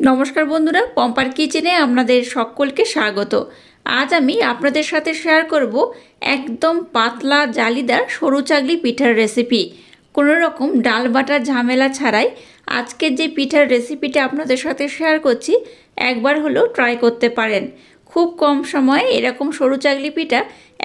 নমস্কার বন্ধুরা, পম্পার কিচেনে আপনাদের সকলকে স্বাগত। আজ আমি আপনাদের সাথে শেয়ার করব একদম পাতলা জালিদার সরু চাগলি পিঠার রেসিপি। কোনো রকম ডাল বাটার ঝামেলা ছাড়াই আজকের যে পিঠার রেসিপিটা আপনাদের সাথে শেয়ার করছি, একবার হলেও ট্রাই করতে পারেন। খুব কম সময়ে এরকম সরু চাগলি পিঠা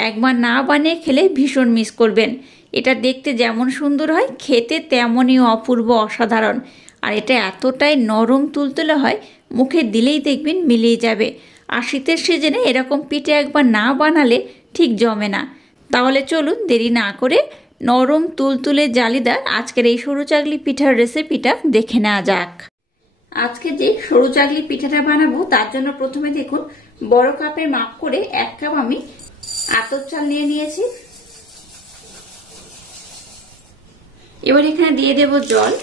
একবার না বানিয়ে খেলে ভীষণ মিস করবেন। এটা দেখতে যেমন সুন্দর হয়, খেতে তেমনই অপূর্ব অসাধারণ। আর এটা এতটাই নরম তুলতুলে হয়, মুখে দিলেই দেখবেন মিলিয়ে যাবে। আর শীতের সিজনে এরকম পিঠে একবার না বানালে ঠিক জমে না। তাহলে চলুন দেরি না করে নরম তুলতুলে জালিদার আজকের এই সরু চাগলি পিঠার রেসিপিটা দেখে নেওয়া যাক। আজকে যে সরু চাগলি পিঠাটা বানাবো তার জন্য প্রথমে দেখুন বড় কাপের মাপ করে 1 কাপ আমি আতপ চাল নিয়ে নিয়েছি। এবার এখানে দিয়ে দেব জল।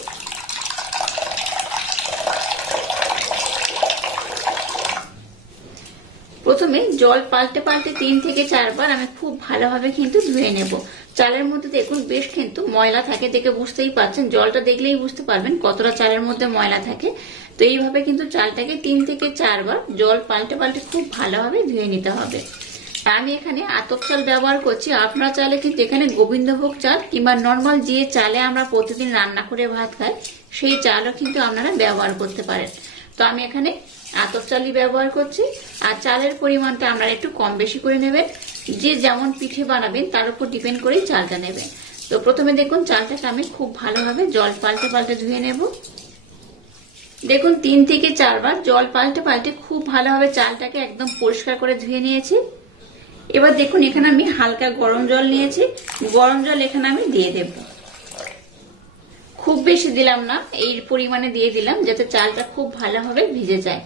প্রথমে জল পাল্টে পাল্টে 3 থেকে 4 বার আমি খুব ভালোভাবে কিন্তু ধুয়ে নেব। চালের মধ্যে দেখুন বেশ কিন্তু ময়লা থাকে, দেখে বুঝতেই পারছেন, জলটা দেখলেই বুঝতে পারবেন কতটা চালের মধ্যে ময়লা থাকে। তো এইভাবে কিন্তু চালটাকে 3 থেকে 4 বার জল পাল্টে পাল্টে খুব ভালোভাবে ধুয়ে নিতে হবে। আমি এখানে আতপ চাল ব্যবহার করছি। আপনারা চাইলে কিন্তু এখানে গোবিন্দভোগ চাল কিংবা নর্মাল যে চালে আমরা প্রতিদিন রান্না করে ভাত খাই সেই চালও কিন্তু আপনারা ব্যবহার করতে পারেন। তো আমি এখানে আতপ চালই ব্যবহার করছি। আর চালের পরিমাণটা আপনারা একটু কম বেশি করে নেবেন, যে যেমন পিঠে বানাবেন তার উপর ডিপেন্ড করেই চালটা নেবেন। তো প্রথমে দেখুন চালটাকে আমি খুব ভালোভাবে জল পাল্টে পাল্টে ধুয়ে নেব। দেখুন 3 থেকে 4 বার জল পাল্টে পাল্টে খুব ভালোভাবে চালটাকে একদম পরিষ্কার করে ধুয়ে নিয়েছি। এবার দেখুন এখানে আমি হালকা গরম জল নিয়েছি, গরম জল এখানে আমি দিয়ে দেব। খুব বেশি দিলাম না, এই পরিমাণে দিয়ে দিলাম যাতে চালটা খুব ভালোভাবে ভিজে যায়।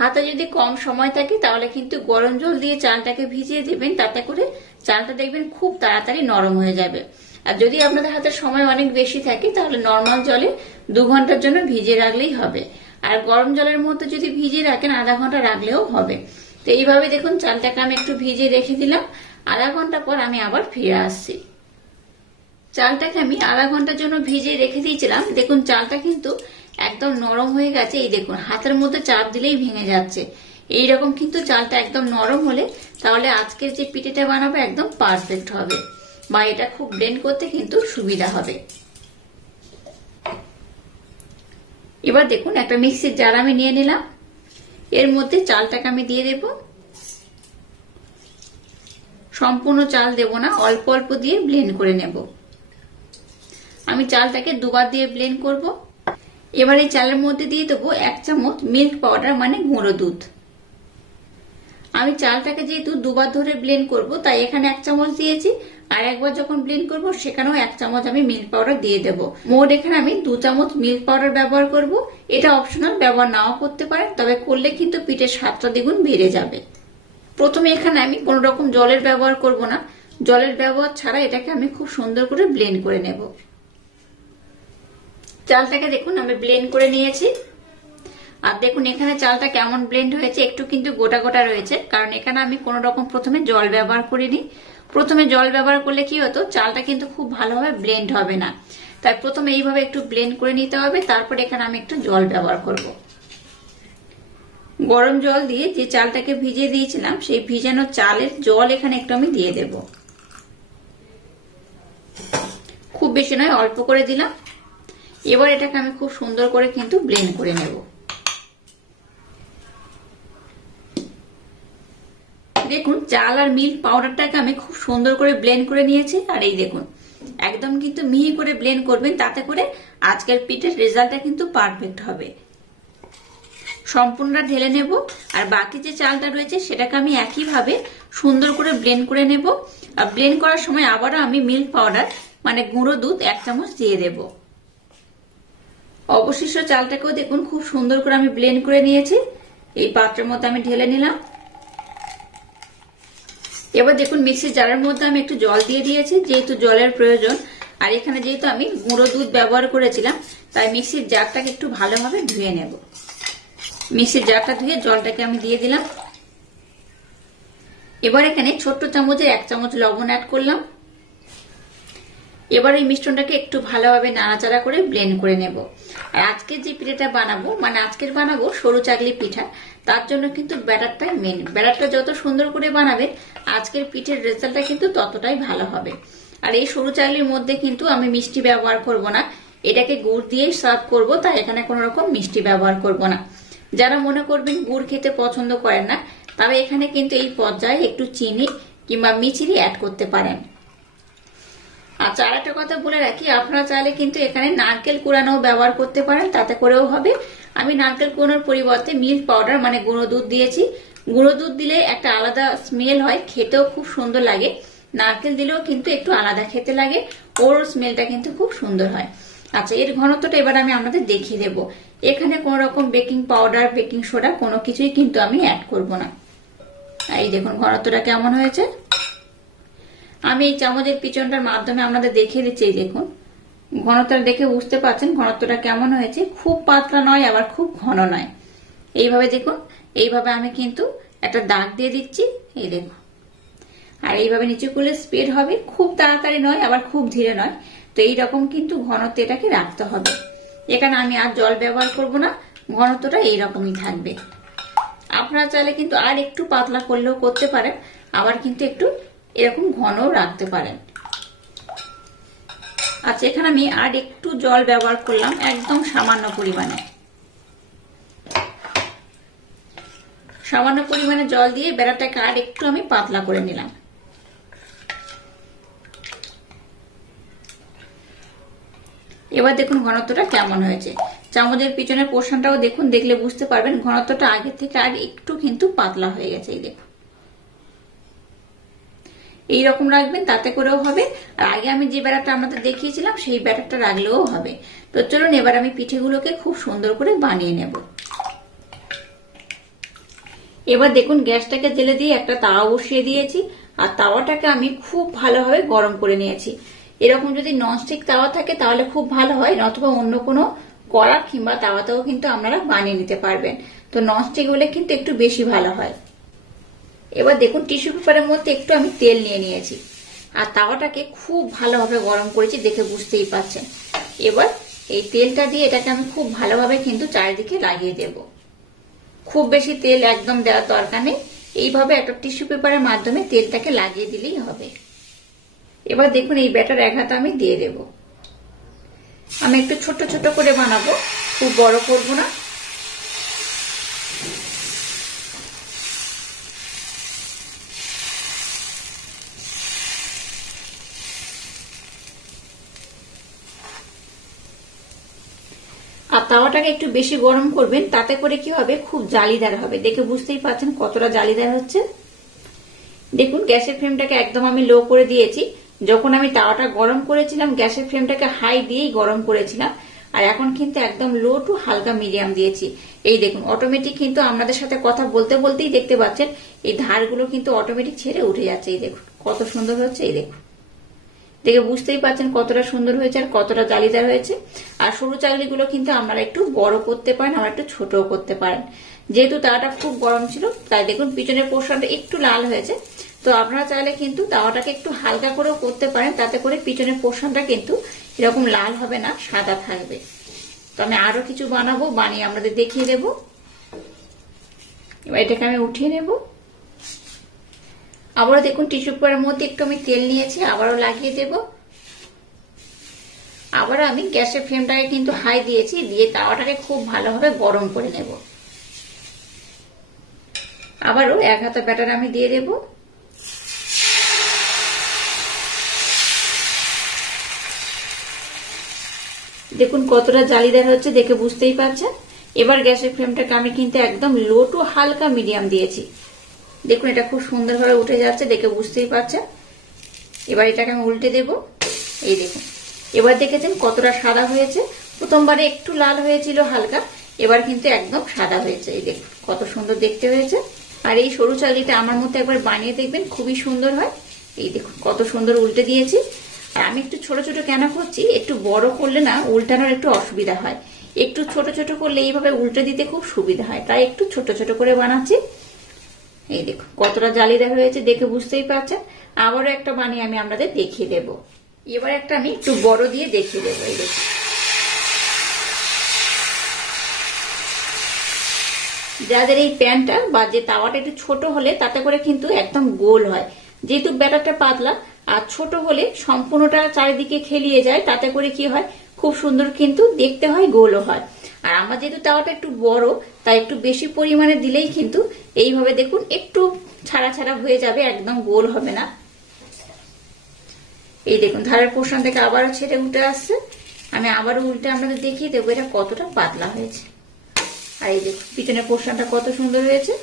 হাতে যদি কম সময় থাকে তাহলে কিন্তু গরম জল দিয়ে চালটাকে ভিজিয়ে দেবেন, তাতে করে চালটা দেখবেন খুব তাড়াতাড়ি নরম হয়ে যাবে। আর যদি আপনাদের হাতে সময় অনেক বেশি থাকে তাহলে নর্মাল জলে 2 ঘন্টার জন্য ভিজিয়ে রাখলেই হবে। আর গরম জলের মধ্যে যদি ভিজিয়ে রাখেন আধা ঘন্টা রাখলেও হবে। তো এইভাবে দেখুন চালটাকে আমি একটু ভিজিয়ে রেখে দিলাম। আধা ঘন্টা পর আমি আবার ফিরে আসছি। চালটাকে আমি আধা ঘন্টার জন্য ভিজিয়ে রেখে দিয়েছিলাম। দেখুন চালটা কিন্তু একদম নরম হয়ে গেছে। এই দেখুন হাতের মধ্যে চাপ দিলেই ভেঙে যাচ্ছে। এইরকম কিন্তু চালটা একদম নরম হলে তাহলে আজকের যে পিঠেটা বানাবো একদম পারফেক্ট হবে, বা এটা খুব ব্লেন্ড করতে কিন্তু সুবিধা হবে। এবার দেখুন একটা মিক্সির জার আমি নিয়ে নিলাম। এর মধ্যে চালটাকে আমি দিয়ে দেব। সম্পূর্ণ চাল দেব না, অল্প অল্প দিয়ে ব্লেন্ড করে নেব। আমি চালটাকে 2 বার দিয়ে ব্লেন্ড করব। এবার এই চালের মধ্যে দিয়ে দেবো 1 চামচ মিল্ক পাউডার মানে গুঁড়ো দুধ। আমি চালটাকে যেহেতু 2 বার ধরে ব্লেন্ড করব তাই এখানে 1 চামচ দিয়েছি, আর একবার যখন ব্লেন্ড করব সেখানেও 1 চামচ আমি মিল্ক পাউডার দিয়ে দেব। মোট এখানে আমি 2 চামচ মিল্ক পাউডার ব্যবহার করব। এটা অপশনাল, ব্যবহার নাও করতে পারেন, তবে করলে কিন্তু পিঠের স্বাদটা দ্বিগুণ বেড়ে যাবে। প্রথমে এখানে আমি কোন রকম জলের ব্যবহার করব না, জলের ব্যবহার ছাড়া এটাকে আমি খুব সুন্দর করে ব্লেন্ড করে নেব। চালটাকে দেখুন আমি ব্লেন্ড করে নিয়েছি। আর দেখুন এখানে চালটা কেমন ব্লেন্ড হয়েছে, একটু কিন্তু গোটা গোটা রয়েছে, কারণ এখানে আমি কোন রকম প্রথমে জল ব্যবহার করিনি। প্রথমে জল ব্যবহার করলে কি হতো, চালটা কিন্তু খুব ভালোভাবে ব্লেন্ড হবে না। তাই প্রথমে এইভাবে একটু ব্লেন্ড করে নিতে হবে, তারপর এখানে আমি একটু জল ব্যবহার করব। গরম জল দিয়ে যে চালটাকে ভিজিয়ে দিয়েছিলাম সেই ভিজানো চালের জল এখানে একটু আমি দিয়ে দেব। খুব বেশি নয়, অল্প করে দিলাম। এবার এটাকে আমি খুব সুন্দর করে কিন্তু ব্লেন্ড করে নেব। দেখুন চাল আর মিল্ক পাউডারটাকে আমি খুব সুন্দর করে ব্লেন্ড করে নিয়েছি। আর এই দেখুন একদম কিন্তু মিহি করে ব্লেন্ড করবেন, তাতে করে আজকের পিঠের রেজাল্টটা কিন্তু পারফেক্ট হবে। সম্পূর্ণটা ঢেলে নেব, আর বাকি যে চালটা রয়েছে সেটাকে আমি একইভাবে সুন্দর করে ব্লেন্ড করে নেব। আর ব্লেন্ড করার সময় আবারও আমি মিল্ক পাউডার মানে গুঁড়ো দুধ 1 চামচ দিয়ে দেব। অবশিষ্ট চালটাকেও দেখুন খুব সুন্দর করে আমি ব্লেন্ড করে নিয়েছি। এই পাত্রের মধ্যে আমি ঢেলে নিলাম। এবার দেখুন মিক্সির জারের মধ্যে আমি একটু জল দিয়ে দিয়েছি, যেহেতু জলের প্রয়োজন। আর এখানে যেহেতু আমি গুঁড়ো দুধ ব্যবহার করেছিলাম তাই মিক্সির জারটাকে একটু ভালোভাবে ধুয়ে নেব। মিক্সির জারটা ধুয়ে জলটাকে আমি দিয়ে দিলাম। এবার এখানে ছোট্ট চামচের 1 চামচ লবণ অ্যাড করলাম। এবার এই মিশ্রণটাকে একটু ভালোভাবে নাড়াচাড়া করে ব্লেন্ড করে নেব। আর আজকে যে পিঠাটা বানাবো মানে আজকের বানাবো সরু চাকলি পিঠা, তার জন্য কিন্তু ব্যাটারটাই মেন। ব্যাটারটা যত সুন্দর করে বানাবেন আজকের পিঠের রেজাল্টটা কিন্তু ততটাই ভালো হবে। আর এই সরু চাকলির মধ্যে কিন্তু আমি মিষ্টি ব্যবহার করব না, এটাকে গুড় দিয়েই সার্ভ করবো, তাই এখানে কোনো রকম মিষ্টি ব্যবহার করব না। যারা মনে করবেন গুড় খেতে পছন্দ করেন না তারা এখানে কিন্তু এই পর্যায়ে একটু চিনি কিংবা মিচিরি অ্যাড করতে পারেন। আচ্ছা, আর একটা কথা বলে রাখি, আপনারা চাইলে কিন্তু এখানে নারকেল কুড়ানো ব্যবহার করতে পারেন, তাতে করেও হবে। আমি নারকেল কুড়ানোর পরিবর্তে মিল্ক পাউডার মানে গুঁড়ো দুধ দিয়েছি। গুঁড়ো দুধ দিলে একটা আলাদা স্মেল হয়, খেতেও খুব সুন্দর লাগে। নারকেল দিলেও কিন্তু একটু আলাদা খেতে লাগে, ওর স্মেলটা কিন্তু খুব সুন্দর হয়। আচ্ছা, এর ঘনত্বটা এবার আমি আপনাদের দেখিয়ে দেব। এখানে কোন রকম বেকিং পাউডার বেকিং সোডা কোনো কিছুই কিন্তু আমি অ্যাড করব না। এই দেখুন ঘনত্বটা কেমন হয়েছে। আমি এই চামচের পিছনটার মাধ্যমে আপনাদের দেখিয়ে দিচ্ছি। এই দেখুন ঘনত্বটা দেখে বুঝতে পারছেন ঘনত্বটা কেমন হয়েছে। খুব পাতলা নয় আবার খুব ঘন নয়। এইভাবে দেখুন, এইভাবে আমি কিন্তু একটা দাগ দিয়ে দিচ্ছি। এই দেখুন, আর এইভাবে নিচে করলে স্পিড হবে, খুব তাড়াতাড়ি নয় আবার খুব ধীরে নয়। তো এইরকম কিন্তু ঘনত্ব এটাকে রাখতে হবে। এখানে আমি আর জল ব্যবহার করব না, ঘনত্বটা এইরকমই থাকবে। আপনারা চাইলে কিন্তু আর একটু পাতলা করলেও করতে পারেন, আবার কিন্তু একটু এরকম ঘনও রাখতে পারেন। আচ্ছা, এখানে আমি আর একটু জল ব্যবহার করলাম, একদম সামান্য পরিমাণে। সামান্য পরিমাণে জল দিয়ে ব্যাটারটাকে আর একটু আমি পাতলা করে নিলাম। এবার দেখুন ঘনত্বটা কেমন হয়েছে। চামচের পিছনের পোর্শনটাও দেখুন, দেখলে বুঝতে পারবেন ঘনত্বটা আগের থেকে আর একটু কিন্তু পাতলা হয়ে গেছে। এই দেখুন এইরকম রাখবেন, তাতে করেও হবে। আর আগে আমি যে ব্যাটারটা আপনাদের দেখিয়েছিলাম সেই ব্যাটারটা রাখলেও হবে। তো চলুন এবার আমি পিঠেগুলোকে খুব সুন্দর করে বানিয়ে নেব। এবার দেখুন গ্যাসটাকে জেলে দিয়ে একটা তাওয়া বসিয়ে দিয়েছি, আর তাওয়াটাকে আমি খুব ভালোভাবে গরম করে নিয়েছি। এরকম যদি ননস্টিক তাওয়া থাকে তাহলে খুব ভালো হয়, অথবা অন্য কোনো কড়া কিংবা তাওয়াতেও কিন্তু আপনারা বানিয়ে নিতে পারবেন। তো ননস্টিক হলে কিন্তু একটু বেশি ভালো হয়। এবার দেখুন টিস্যু পেপারের মধ্যে একটু আমি তেল নিয়ে নিয়েছি, আর তাওয়াটাকে খুব ভালোভাবে গরম করেছি, দেখে বুঝতেই পারছেন। এবার এই তেলটা দিয়ে এটাকে আমি খুব ভালোভাবে কিন্তু চারিদিকে লাগিয়ে দেব। খুব বেশি তেল একদম দেওয়ার দরকার নেই, এইভাবে একটা টিস্যু পেপারের মাধ্যমে তেলটাকে লাগিয়ে দিলেই হবে। এবার দেখুন এই ব্যাটার এক হাতে আমি দিয়ে দেব। আমি একটু ছোট ছোট করে বানাবো, খুব বড় করব না। আর তাওয়াটাকে একটু বেশি গরম করবেন, তাতে করে কি হবে খুব জালিদার হবে। দেখে বুঝতেই পারছেন কতটা জালিদার হচ্ছে। দেখুন গ্যাসের ফ্লেমটাকে একদম আমি লো করে দিয়েছি। যখন আমি তাওয়াটা গরম করেছিলাম গ্যাসের ফ্লেমটাকে হাই দিয়েই গরম করেছিলাম, আর এখন কিন্তু একদম লো টু হালকা মিডিয়াম দিয়েছি। এই দেখুন অটোমেটিক কিন্তু আপনাদের সাথে কথা বলতে বলতেই দেখতে পাচ্ছেন এই ধারগুলো কিন্তু অটোমেটিক ছেড়ে উঠে যাচ্ছে। এই দেখুন কত সুন্দর হচ্ছে। এই দেখুন দেখে বুঝতেই পারছেন কতটা সুন্দর হয়েছে আর কতটা জালিদার হয়েছে। আর সরু চাকলিগুলো কিন্তু আপনারা একটু বড় করতে পারেন, আবার একটু ছোটও করতে পারেন। যেহেতু তাওয়াটা খুব গরম ছিল তাই দেখুন পিছনের পোর্শনটা একটু লাল হয়েছে। তো আপনারা চাইলে কিন্তু তাওয়াটাকে একটু হালকা করেও করতে পারেন, তাতে করে পিছনের পোর্শনটা কিন্তু এরকম লাল হবে না, সাদা থাকবে। তো আমি আরো কিছু বানাবো, বানিয়ে আপনাদের দেখিয়ে দেব। এবার এটাকে আমি উঠিয়ে নেব। আবারও দেখুন টিস্যু পেপারের মধ্যে একটু আমি তেল নিয়েছি, আবারও লাগিয়ে দেব। আবার আমি গ্যাসের ফ্লেমটাকে কিন্তু হাই দিয়েছি, দিয়ে তাওয়াটাকে খুব ভালোভাবে গরম করে নেব। আবারও এক হাতা ব্যাটার আমি দিয়ে দেব। দেখুন কতটা জালিদার হচ্ছে, দেখে বুঝতেই পারছেন। এবার গ্যাসের ফ্লেমটাকে আমি কিন্তু একদম লো টু হালকা মিডিয়াম দিয়েছি। দেখুন এটা খুব সুন্দরভাবে উঠে যাচ্ছে, দেখে বুঝতেই পারছেন। এবার এটাকে আমি উল্টে দেব। এই দেখুন এবার দেখেছেন কতটা সাদা হয়েছে। প্রথমবারে একটু লাল হয়েছিল হালকা, এবার কিন্তু একদম সাদা হয়েছে। এই দেখুন কত সুন্দর দেখতে হয়েছে। আর এই সরু চাকলিটা আমার মতো একবার বানিয়ে দেখবেন, খুবই সুন্দর হয়। এই দেখুন কত সুন্দর উল্টে দিয়েছি। আর আমি একটু ছোট ছোট কেন করছি, একটু বড় করলে না উল্টানোর একটু অসুবিধা হয়, একটু ছোট ছোট করলে এইভাবে উল্টে দিতে খুব সুবিধা হয়, তাই একটু ছোট ছোট করে বানাচ্ছি। এই দেখুন কতটা জালিদার হয়েছে, দেখে বুঝতেই পারছেন। আবারও একটা বানিয়ে আমি আপনাদের দেখিয়ে দেব। এবার একটা আমি একটু বড় দিয়ে দেখিয়ে দেবো। এই দেখুন যাদের এই প্যানটা বা যে তাওয়াটা একটু ছোট হলে তাতে করে কিন্তু একদম গোল হয়, যেহেতু ব্যাটারটা পাতলা, আর ছোট হলে সম্পূর্ণটা চারিদিকে খেলিয়ে যায়, তাতে করে কি হয় খুব সুন্দর কিন্তু দেখতে হয়, গোলও হয়। আর আমার যেহেতু তাওয়াটা একটু বড়, তাই একটু বেশি পরিমাণে দিলেই কিন্তু এইভাবে দেখুন একটু ছাড়া ছাড়া হয়ে যাবে, একদম গোল হবে না। এই দেখুন ধারের পোর্শন থেকে আবারও ছেড়ে উঠে আসছে। আমি আবারও উল্টে আপনাদের দেখিয়ে দেবো এটা কতটা পাতলা হয়েছে। আর এই দেখুন পিছনের পোর্শনটা কত সুন্দর হয়েছে।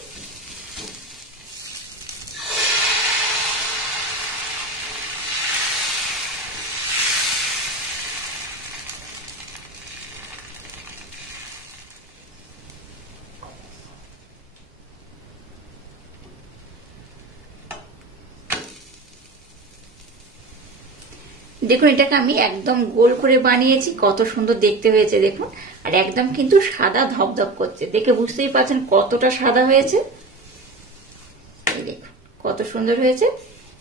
দেখুন এটাকে আমি একদম গোল করে বানিয়েছি, কত সুন্দর দেখতে হয়েছে দেখুন। আর একদম কিন্তু সাদা ধপধপ করছে, দেখে বুঝতেই পারছেন কতটা সাদা হয়েছে। এই দেখুন কত সুন্দর হয়েছে,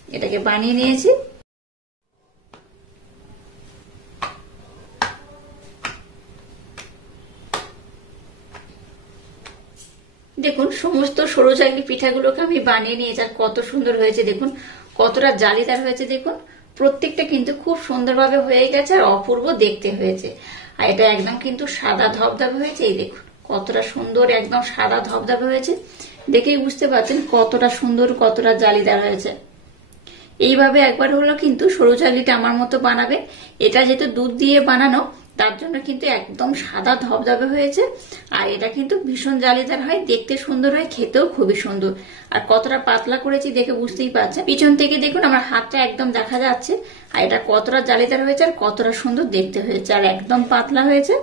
এটাকে বানিয়ে নিয়েছি। দেখুন সমস্ত সরু চাকলি পিঠাগুলোকে আমি বানিয়ে নিয়েছি, আর কত সুন্দর হয়েছে দেখুন, কতটা জালিদার হয়েছে দেখুন। প্রত্যেকটা কিন্তু খুব সুন্দরভাবে হয়ে গেছে আর অপূর্ব দেখতে হয়েছে। আর এটা একদম কিন্তু সাদা ধবধবে হয়েছে। এই দেখুন কতটা সুন্দর একদম সাদা ধবধবে হয়েছে, দেখেই বুঝতে পারছেন কতটা সুন্দর কতটা জালিদার হয়েছে। এইভাবে একবার হলো কিন্তু সরু চাকলিটা আমার মতো বানাবে। এটা যেহেতু দুধ দিয়ে বানানো, তার জন্য কিন্তু একদম সাদা ধবধবে হয়েছে। আর এটা কিন্তু ভীষণ জালিদার হয়, দেখতে সুন্দর হয়, খেতেও খুবই সুন্দর। আর কতটা পাতলা করেছি দেখে বুঝতেই পারছেন, পিছন থেকে দেখুন আমার হাতটা একদম দেখা যাচ্ছে। আর এটা কতটা জালিদার হয়েছে আর কতটা সুন্দর দেখতে হয়েছে, আর একদম পাতলা হয়েছে,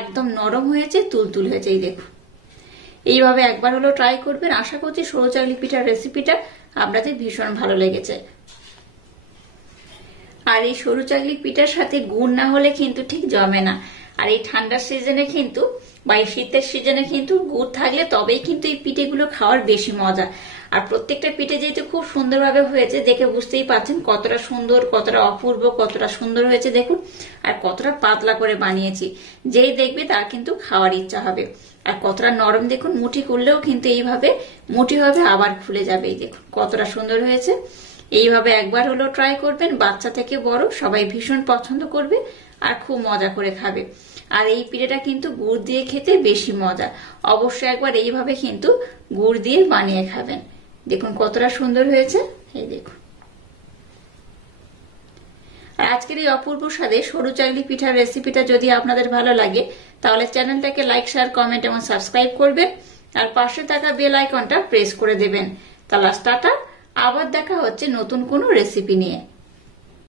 একদম নরম হয়েছে, তুলতুল হয়েছে। এই দেখুন এইভাবে একবার হলো ট্রাই করবেন। আশা করছি সরু চাকলি পিঠার রেসিপিটা আপনাদের ভীষণ ভালো লেগেছে। আর এই সরু চাকলি পিঠার সাথে গুড় না হলে কিন্তু ঠিক জমে না। আর এই ঠান্ডার সিজনে কিন্তু বা এই শীতের সিজনে কিন্তু গুড় থাকলে তবেই কিন্তু এই পিঠেগুলো খাওয়ার বেশি মজা। আর প্রত্যেকটা পিঠে যেহেতু খুব সুন্দরভাবে হয়েছে, দেখে বুঝতেই পারছেন কতটা সুন্দর, কতটা অপূর্ব, কতটা সুন্দর হয়েছে দেখুন। আর কতটা পাতলা করে বানিয়েছি, যেই দেখবে তার কিন্তু খাওয়ার ইচ্ছা হবে। আর কতটা নরম দেখুন, মুঠি করলেও কিন্তু এইভাবে মুঠি হবে, আবার খুলে যাবে। এই দেখুন কতটা সুন্দর হয়েছে। এইভাবে একবার হলো ট্রাই করবেন, বাচ্চা থেকে বড় সবাই ভীষণ পছন্দ করবে আর খুব মজা করে খাবে। আর এই পিঠেটা কিন্তু গুড় দিয়ে খেতে বেশি মজা, অবশ্যই একবার এইভাবে কিন্তু গুড় দিয়ে বানিয়ে খাবেন। দেখুন কতটা সুন্দর হয়েছে। এই দেখুন। আর আজকের এই অপূর্ব স্বাদে সরু চাকলি পিঠার রেসিপিটা যদি আপনাদের ভালো লাগে, তাহলে চ্যানেলটাকে লাইক, শেয়ার, কমেন্ট এবং সাবস্ক্রাইব করবেন। আর পাশে থাকা বেল আইকনটা প্রেস করে দেবেন। তাহলে টাটা, আবার দেখা হচ্ছে নতুন কোনো রেসিপি নিয়ে।